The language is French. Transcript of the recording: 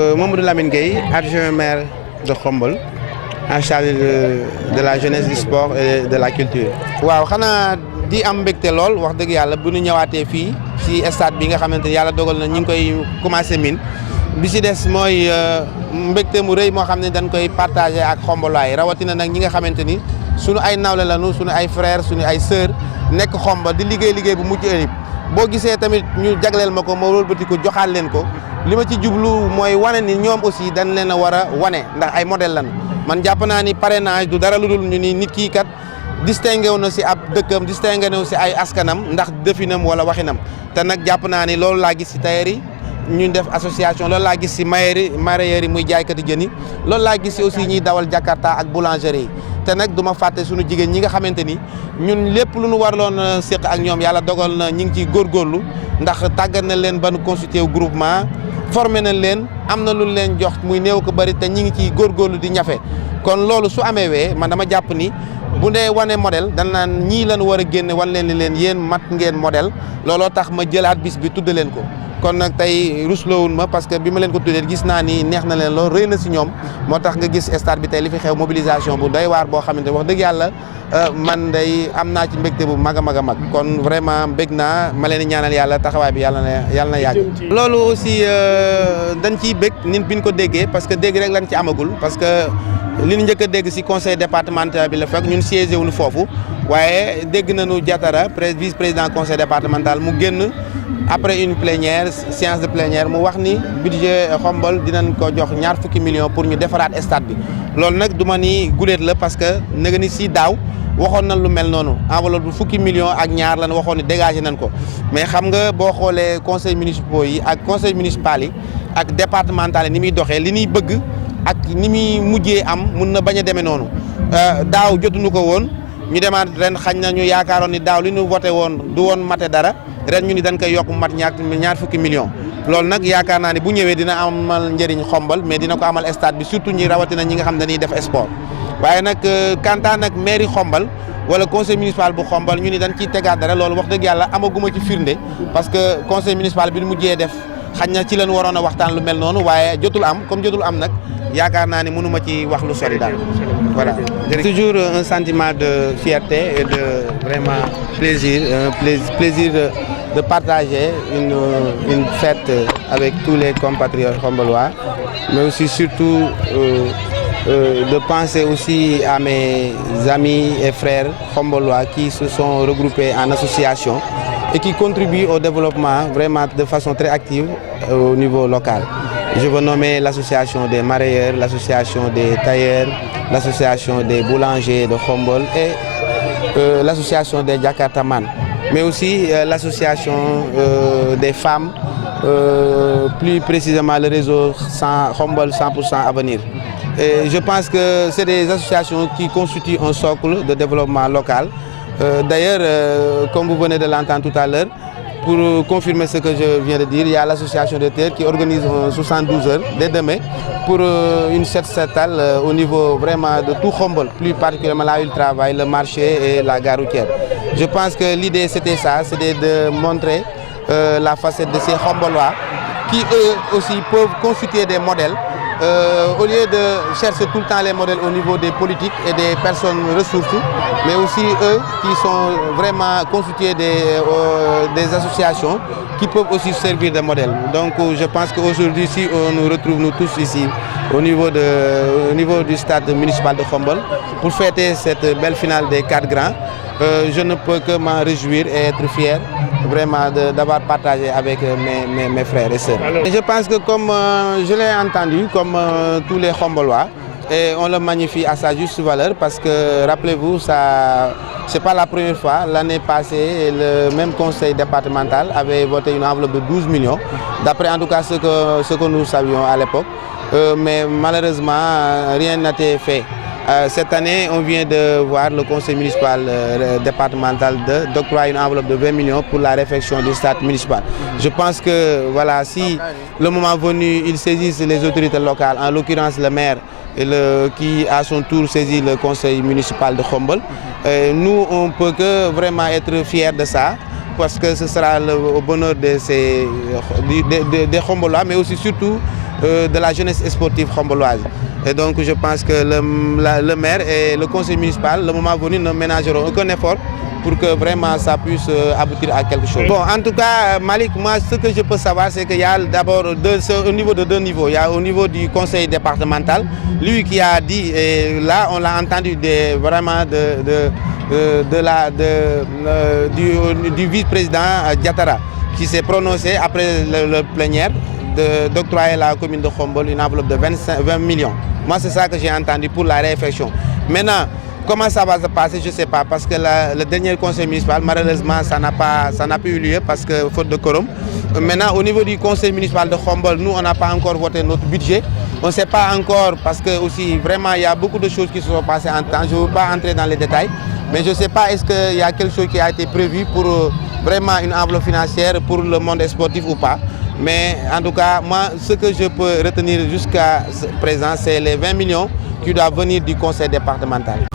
Mamadou Lamine Gueye, adjoint maire de Khombole, en charge de la jeunesse, du sport et de la culture. waaw xanaa di am mbégte lool wax dëgg yàlla bu ñu ñëwaatee fii ci stade bi nga xamante ni yàlla dogal na ñu ngi koy commencé miin bi ci des mooy mbégte mu rëy moo xam ne dañ koy partagé ak Khombolois yi rawatina nag ñi nga xamante ni suñu ay nawle lañu suñu ay frères suñu ay sœurs nekk Khombole di liggéey bu mucc ayib boo gisee tamit ñu jagleel ma ko ma wëlbati ko joxaal leen ko li ma ci jublu mooy wane ni ñoom aussi dañ leen a war a wane ndax ay modèle lañu man jàpp naa ni parrainage du dara lu dul ñu ni nit kii kat distingué wu na si ab dëkkam distingué wu si ay askanam ndax definam wala waxinam te nag jàpp naa ni loolu laa gis si tailleur yi ñu def association loolu laa gis si mareyeur yi muy jaaykati jën yi loolu laa gis si aussi ñuy dawal Jakarta ak boulangerie yi te nag du ma fàtte suñu jigéen ñi nga xamante ni ñun lépp lu ñu warloon séq ak ñoom yàlla dogal na ñu ngi ciy góorgóorlu ndax tàggat na leen ba nu constitué wu groupement formé nañ leen am na lu leen jox muy néew ko bëri te ñi ngi ciy góorgóorlu di ñafe kon loolu su amee wee man dama jàpp ni bu dee wane modèle dan naan ñii lan war a génne wan leen ni leen yéen mat ngeen modèle looloo tax ma jëlaat bis bi tudde leen ko kon nag tey rusloowun ma parce que bi ma leen ko tuddee gis naa ni neex na leen lool rëy na si ñoom moo tax nga gis stade bi tey li fi xew mobilisation bu doy waar boo xamante wax dëgg yàlla man day am naa ci mbégte bu mag a mag a mag kon vraiment bég naa ma leen di ñaanal yàlla taxawaay bi yàlla na yàgg. loolu aussi dañ ciy bég nit bi ñu ko déggee parce que dégg rek lañ ci amagul parce que li ñu njëkk a dégg si conseil départemental bi la fekk ñun siégé wuñu foofu waaye dégg nañu Diatara vice président conseil départemental mu génn. Après une plénière séance de plénière mu wax ni budget Khombole dinañ ko jox ñaar fukki millions pour ñu defaraat stade bi loolu nag du ma ni guléet la parce que nega ni si daaw waxoon nañ lu mel noonu enveloppe bu fukki millions ak ñaar lan waxoon ni dégagé nañ ko mais xam nga boo xoolee conseil municipaux yi ak conseil municipal yi ak départemental yi ni muy doxee li ñuy bëgg ak ni muy mujjee am mun na bañ a demee noonu daaw jotuñu ko woon ñu demaat ren xañ na ñu yaakaaroon ni daaw li ñu voté woon du woon mate dara ren ñu ni dañ koy yokk mat ñaar fukki millions loolu nag yaakaar naa ne bu ñëwee dina amal njëriñ Khombole mais dina ko amal stade bi surtout ñi rawatina ñi nga xam dañuy def sport waaye nag kantaan nag mairie Khombole wala conseil municipal bu Khombole ñu ni dañ ciy tegaat dara loolu wax dëgg yàlla amaguma ci firnde parce que conseil municipal bi mujjee def xañ na ci leen waroon a waxtaan lu mel noonu waaye jotul am comme jotul am nag yaakaar naa ne mënuma ci wax lu sori daal voilà. Toujours un sentiment de fierté et de vraiment plaisir, plaisir de partager une fête avec tous les compatriotes khombolois, mais aussi surtout de penser aussi à mes amis et frères khombolois qui se sont regroupés en association et qui contribuent au développement vraiment de façon très active au niveau local. Je veux nommer l'association des mareyeurs, l'association des tailleurs, l'association des boulangers de Khombole et l'association des Jakartaman, mais aussi l'association des femmes, plus précisément le réseau Khombole 100% Avenir. Et je pense que c'est des associations qui constituent un socle de développement local. D'ailleurs, comme vous venez de l'entendre tout à l'heure, pour confirmer ce que je viens de dire, il y a l'association de terre qui organise 72 heures dès demain pour une set-setale au niveau vraiment de tout Khombole, plus particulièrement là où il travaille, le marché et la gare routière. Je pense que l'idée c'était ça, c'était de montrer la facette de ces Khombolois qui eux aussi peuvent constituer des modèles. Au lieu de chercher tout le temps les modèles au niveau des politiques et des personnes ressources, mais aussi eux qui sont vraiment constitués des associations qui peuvent aussi servir de modèles. Donc je pense qu'aujourd'hui, si on nous retrouve nous tous ici au niveau du stade municipal de Khombole pour fêter cette belle finale des 4 grands, je ne peux que m'en réjouir et être fier vraiment d'avoir partagé avec mes frères et sœurs. Je pense que comme je l'ai entendu, comme tous les Khombolois, et on le magnifie à sa juste valeur parce que, rappelez-vous, c'est pas la première fois. L'année passée, le même conseil départemental avait voté une enveloppe de 12 millions, d'après en tout cas ce que nous savions à l'époque. Mais malheureusement, rien n'a été fait. Cette année, on vient de voir le conseil municipal départemental d'octroyer une enveloppe de 20 millions pour la réfection du stade municipal. Je pense que voilà, si le moment venu, ils saisissent les autorités locales, en l'occurrence le maire, qui à son tour saisit le conseil municipal de Khombole, nous on peut que vraiment être fiers de ça. parce que ce sera au bonheur des Khombolois, mais aussi surtout de la jeunesse sportive khomboloise. Et donc je pense que le maire et le conseil municipal, le moment venu, ne ménageront aucun effort pour que vraiment ça puisse aboutir à quelque chose. Bon, en tout cas, Malik, moi, ce que je peux savoir, c'est qu'il y a d'abord au niveau de deux niveaux. Il y a au niveau du conseil départemental, lui qui a dit, et là on l'a entendu vraiment du vice-président Diatara, qui s'est prononcé après le plénière d'octroyer à la commune de Khombole une enveloppe de 20 millions. Moi, c'est ça que j'ai entendu pour la réflexion. Maintenant, comment ça va se passer, je ne sais pas, parce que le dernier conseil municipal, malheureusement, ça n'a pas eu lieu parce que faute de quorum. Maintenant, au niveau du conseil municipal de Khombole, nous, on n'a pas encore voté notre budget. On ne sait pas encore parce que aussi, vraiment, il y a beaucoup de choses qui se sont passées en temps. Je ne veux pas entrer dans les détails, mais je ne sais pas est-ce qu'il y a quelque chose qui a été prévu pour vraiment une enveloppe financière pour le monde sportif ou pas. Mais en tout cas, moi, ce que je peux retenir jusqu'à présent, c'est les 20 millions qui doivent venir du conseil départemental.